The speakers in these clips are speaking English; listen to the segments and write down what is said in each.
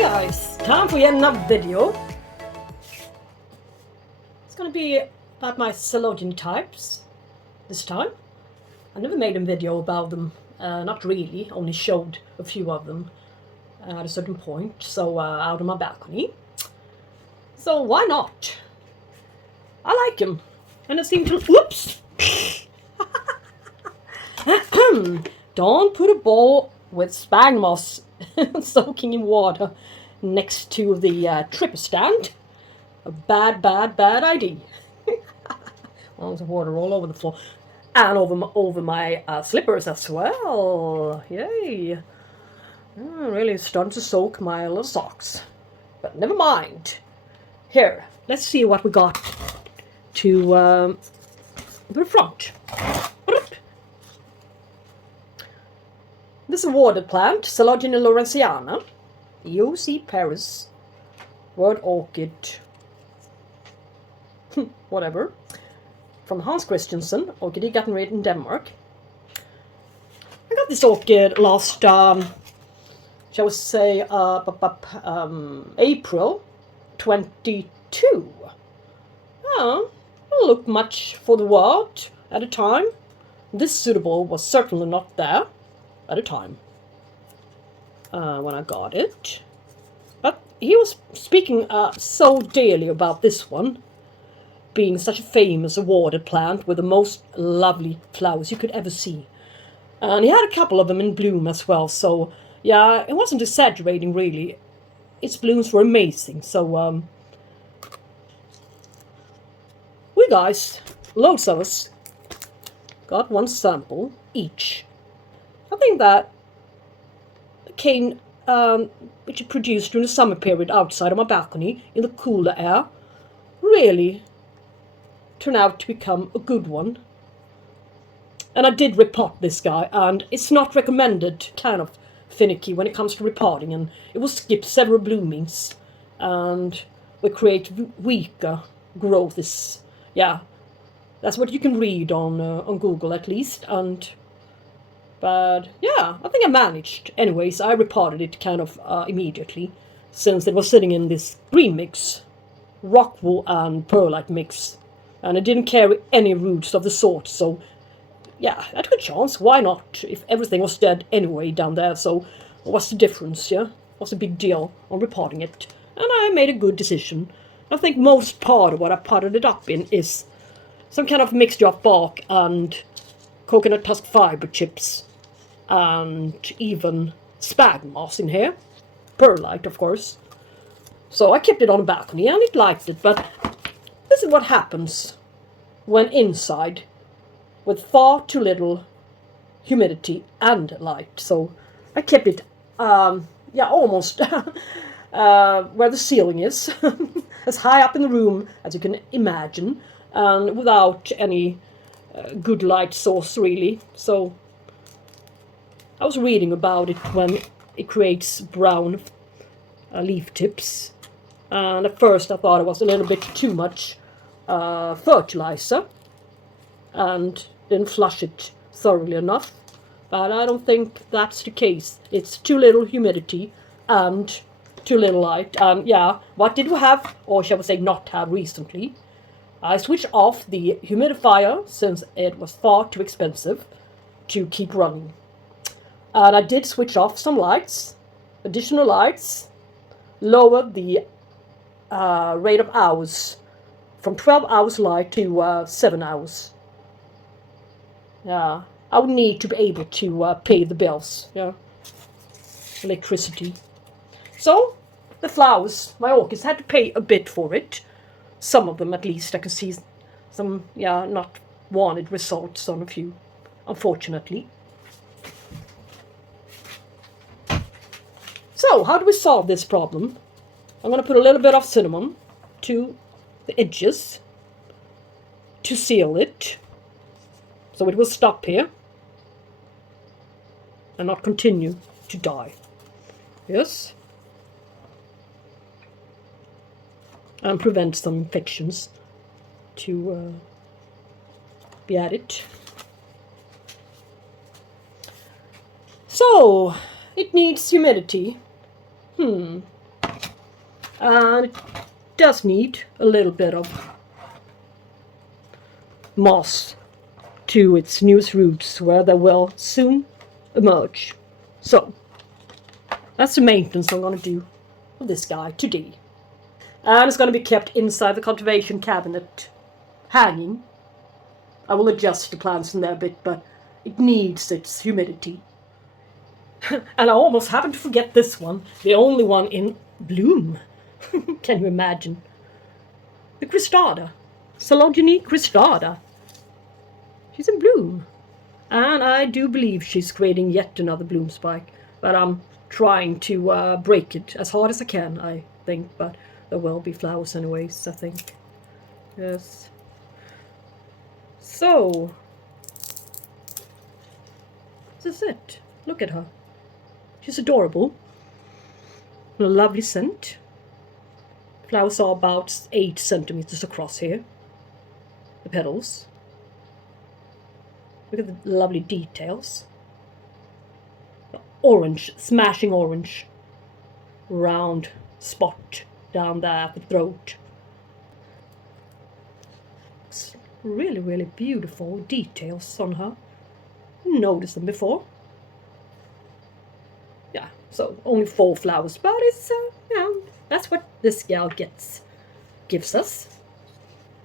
Hi guys, time for yet another video. It's gonna be about my Coelogyne types this time. I never made a video about them, not really, only showed a few of them at a certain point, so out on my balcony. So why not? I like them, and it seemed to, whoops! Don't put a bowl with spag moss soaking in water next to the tripper stand. A bad idea. Well, there's water all over the floor and over my slippers as well. Yay! Really starting to soak my little socks, but never mind. Here, let's see what we got to the front. This is a water plant, Coelogyne Lawrenceana, EOC Paris, World Orchid, whatever, from Hans Christiansen, Orchidegartneriet in Denmark. I got this orchid last, shall we say, April 22. Oh, didn't look much for the world at the time. This suitable was certainly not there at a time when I got it, but he was speaking so dearly about this one being such a famous awarded plant with the most lovely flowers you could ever see, and he had a couple of them in bloom as well, so yeah, it wasn't exaggerating really. Its blooms were amazing. So we guys, loads of us, got one sample each. I think that the cane which I produced during the summer period outside of my balcony in the cooler air really turned out to become a good one. And I did repot this guy, and it's not recommended, kind of finicky when it comes to repotting, and it will skip several bloomings and will create weaker growths. Yeah, that's what you can read on Google at least. And but yeah, I think I managed. Anyways, I repotted it kind of immediately, since it was sitting in this Greenmix, rockwool and perlite mix, and it didn't carry any roots of the sort. So yeah, I took a chance. Why not? If everything was dead anyway down there, so what's the difference? Yeah, what's the big deal on repotting it? And I made a good decision. I think most part of what I potted it up in is some kind of mixture of bark and coconut husk fiber chips, and even spag moss in here, perlite of course. So I kept it on the balcony and it liked it, but this is what happens when inside with far too little humidity and light. So I kept it yeah, almost where the ceiling is, as high up in the room as you can imagine, and without any good light source really. So I was reading about it when it creates brown leaf tips, and at first I thought it was a little bit too much fertilizer and didn't flush it thoroughly enough, but I don't think that's the case. It's too little humidity and too little light. And yeah, what did we have, or shall we say not have, recently? I switched off the humidifier since it was far too expensive to keep running. And I did switch off some lights, additional lights, lowered the rate of hours from 12 hours light to 7 hours. Yeah, I would need to be able to pay the bills, yeah, electricity. So the flowers, my orchids, had to pay a bit for it. Some of them at least. I can see some, yeah, not wanted results on a few, unfortunately. So how do we solve this problem? I'm going to put a little bit of cinnamon to the edges to seal it, so it will stop here and not continue to die. Yes. And prevent some infections to be added. So it needs humidity. And it does need a little bit of moss to its newest roots, where they will soon emerge. So that's the maintenance I'm going to do of this guy today. And it's going to be kept inside the cultivation cabinet, hanging. I will adjust the plants in there a bit, but it needs its humidity. And I almost happened to forget this one, the only one in bloom. Can you imagine? The Cristata, Coelogyne cristata. She's in bloom. And I do believe she's creating yet another bloom spike. But I'm trying to break it as hard as I can, I think. But there will be flowers anyways, I think. Yes. So, this is it. Look at her. She's adorable. A lovely scent. Flowers are about 8 centimeters across here. The petals. Look at the lovely details. The orange, smashing orange. Round spot down there at the throat. It's really, really beautiful details on her. Noticed them before. Yeah, so only 4 flowers, but it's that's what this gal gives us.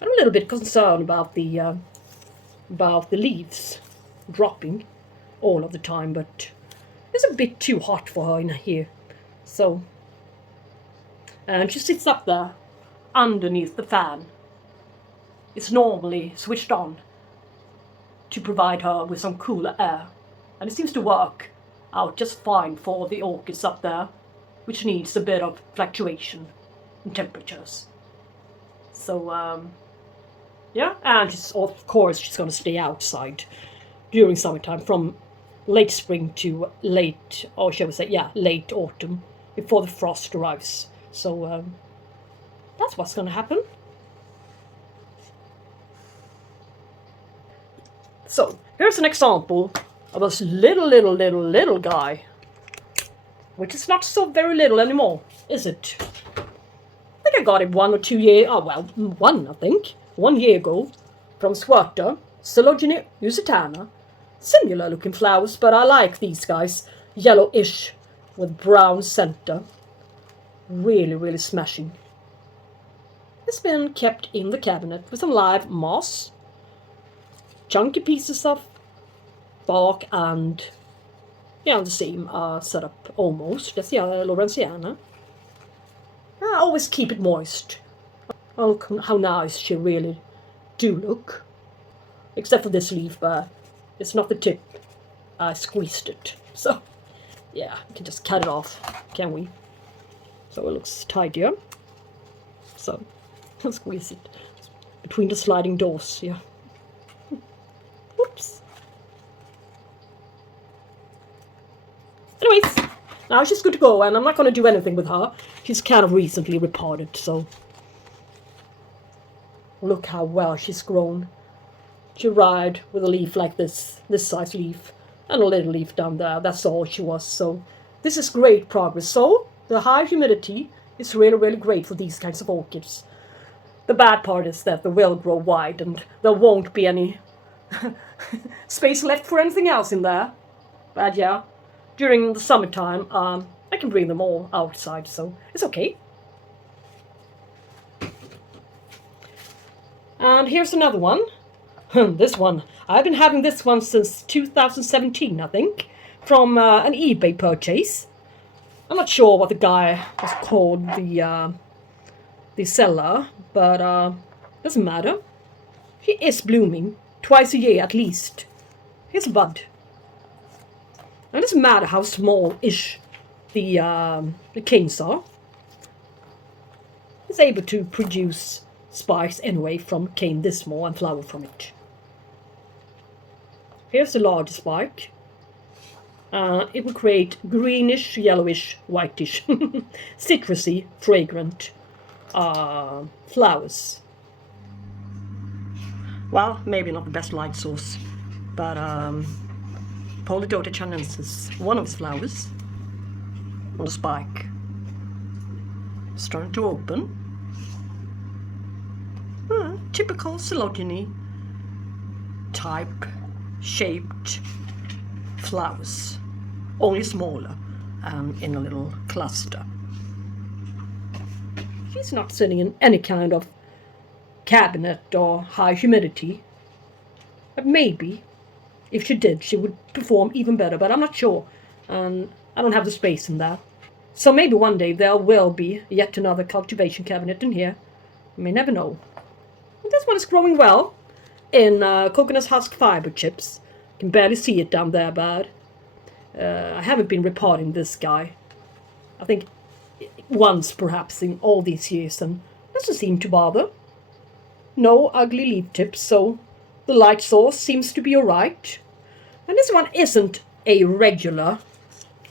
I'm a little bit concerned about the leaves dropping all of the time, but it's a bit too hot for her in here. So, and she sits up there underneath the fan. It's normally switched on to provide her with some cooler air, and it seems to work out just fine for the orchids up there, which needs a bit of fluctuation in temperatures. So yeah, and of course she's going to stay outside during summertime, from late spring to late, or shall we say, yeah, late autumn, before the frost arrives. So that's what's going to happen. So here's an example of this little guy, which is not so very little anymore, is it? I think I got it 1 or 2 years, one year ago, from Schwerter, Coelogyne Usitana. Similar looking flowers, but I like these guys, yellowish with brown center. Really, really smashing. It's been kept in the cabinet with some live moss, chunky pieces of bark, and yeah, the same setup almost. That's the Lawrenceana. I always keep it moist. Oh, look how nice she really do look. Except for this leaf, but it's not the tip. I squeezed it. So, yeah, we can just cut it off, can we? So it looks tidier. So, I'll squeeze it between the sliding doors, yeah. Whoops. Anyways, now she's good to go, and I'm not going to do anything with her. She's kind of recently repotted, so look how well she's grown. She arrived with a leaf like this size leaf, and a little leaf down there. That's all she was. So this is great progress. So the high humidity is really, really great for these kinds of orchids. The bad part is that they will grow wide, and there won't be any space left for anything else in there. But yeah, during the summertime, I can bring them all outside, so it's okay. And here's another one. This one, I've been having this one since 2017, I think, from an eBay purchase. I'm not sure what the guy was called, the seller, but doesn't matter. He is blooming twice a year at least. Here's a bud. It doesn't matter how small-ish the canes are. It's able to produce spikes anyway from cane this small and flower from it. Here's the larger spike. It will create greenish, yellowish, whitish, citrusy, fragrant flowers. Well, maybe not the best light source, but Pholidota Chinensis, one of its flowers, on the spike. Starting to open. Typical Coelogyne type shaped flowers, only smaller and in a little cluster. She's not sitting in any kind of cabinet or high humidity, but maybe if she did, she would perform even better, but I'm not sure, and I don't have the space in there. So maybe one day there will be yet another cultivation cabinet in here. You may never know. This one is growing well in coconut husk fiber chips. You can barely see it down there, but I haven't been repotting this guy. I think once perhaps in all these years, and doesn't seem to bother. No ugly leaf tips, so the light source seems to be alright. And this one isn't a regular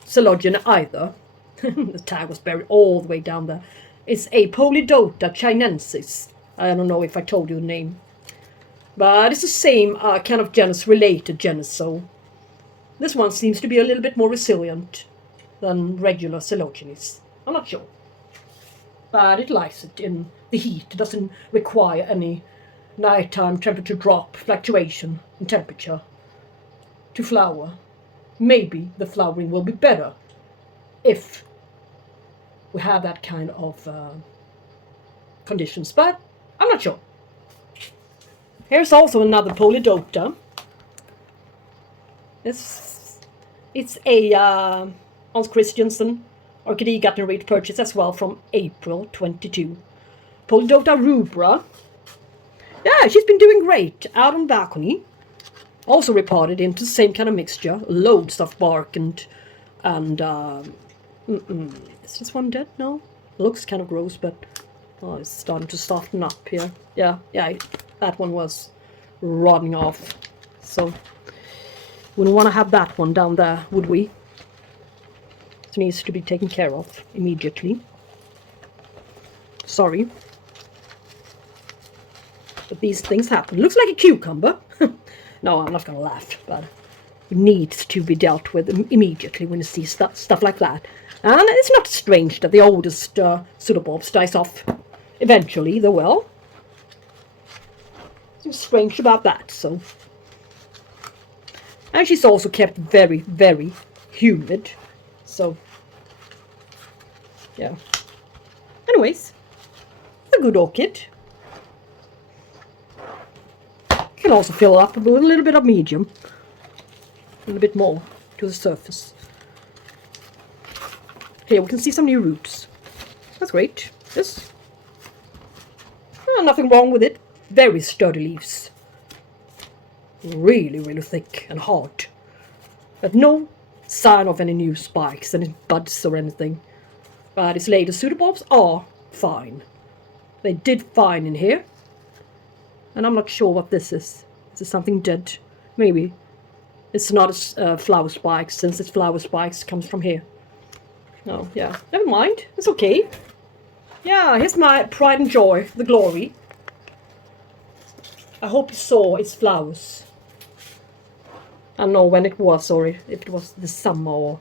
Coelogyne either. The tag was buried all the way down there. It's a Pholidota Chinensis. I don't know if I told you the name. But it's the same kind of genus, related genus, so this one seems to be a little bit more resilient than regular Coelogynes. I'm not sure. But it likes it in the heat. It doesn't require any nighttime temperature drop, fluctuation in temperature to flower. Maybe the flowering will be better if we have that kind of conditions, but I'm not sure. Here's also another Pholidota. It's a Hans Christiansen Orchidegartneriet purchase as well from April 22. Pholidota rubra. Yeah, she's been doing great out on balcony. Also repotted into the same kind of mixture. Loads of bark and is this one dead? No? Looks kind of gross, but oh, it's starting to soften up here. Yeah, that one was rotting off. So, wouldn't want to have that one down there, would we? It needs to be taken care of immediately. Sorry. But these things happen. Looks like a cucumber. No, I'm not going to laugh, but it needs to be dealt with immediately when you see stuff like that. And it's not strange that the oldest pseudobulbs dies off eventually, they will. Nothing strange about that, so. And she's also kept very, very humid, so. Yeah. Anyways, a good orchid. Can also fill up with a little bit of medium. A little bit more to the surface. Here we can see some new roots. That's great. Yes. Nothing wrong with it. Very sturdy leaves. Really, really thick and hard. But no sign of any new spikes, any buds or anything. But its latest pseudobulbs are fine. They did fine in here. And I'm not sure what this is. Is it something dead? Maybe. It's not a flower spike, since its flower spikes comes from here. Oh, yeah. Never mind. It's okay. Yeah, here's my pride and joy, the glory. I hope you saw its flowers. I don't know when it was, or if it was the summer or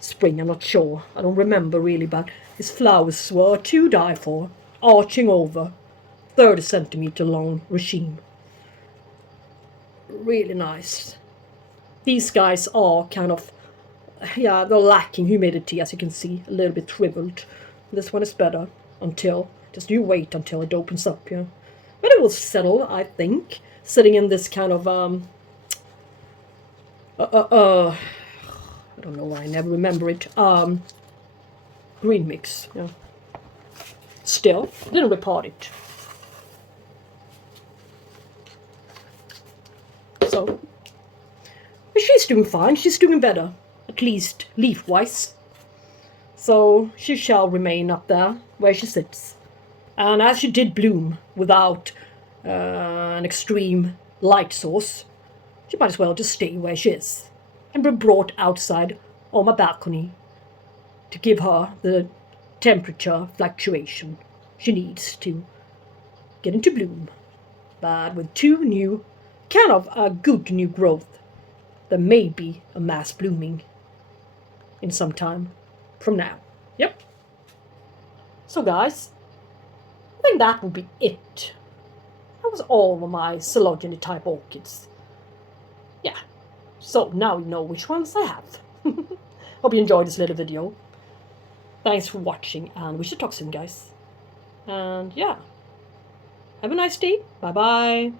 spring, I'm not sure. I don't remember really, but its flowers were to die for, arching over 30 centimeter long regime. Really nice. These guys are kind of, yeah, they're lacking humidity, as you can see, a little bit shriveled. This one is better until, just you wait until it opens up, yeah. But it will settle, I think, sitting in this kind of, I don't know why I never remember it, Greenmix, yeah. Still, didn't repot it. So, but she's doing fine, she's doing better, at least leaf-wise. So she shall remain up there where she sits. And as she did bloom without an extreme light source, she might as well just stay where she is and be brought outside on my balcony to give her the temperature fluctuation she needs to get into bloom. But with two new, kind of a good new growth, there may be a mass blooming in some time from now. Yep. So guys, I think that would be it. That was all of my Coelogyne type orchids. Yeah, so now you know which ones I have. Hope you enjoyed this little video. Thanks for watching, and we should talk soon, guys. And yeah, have a nice day. Bye bye.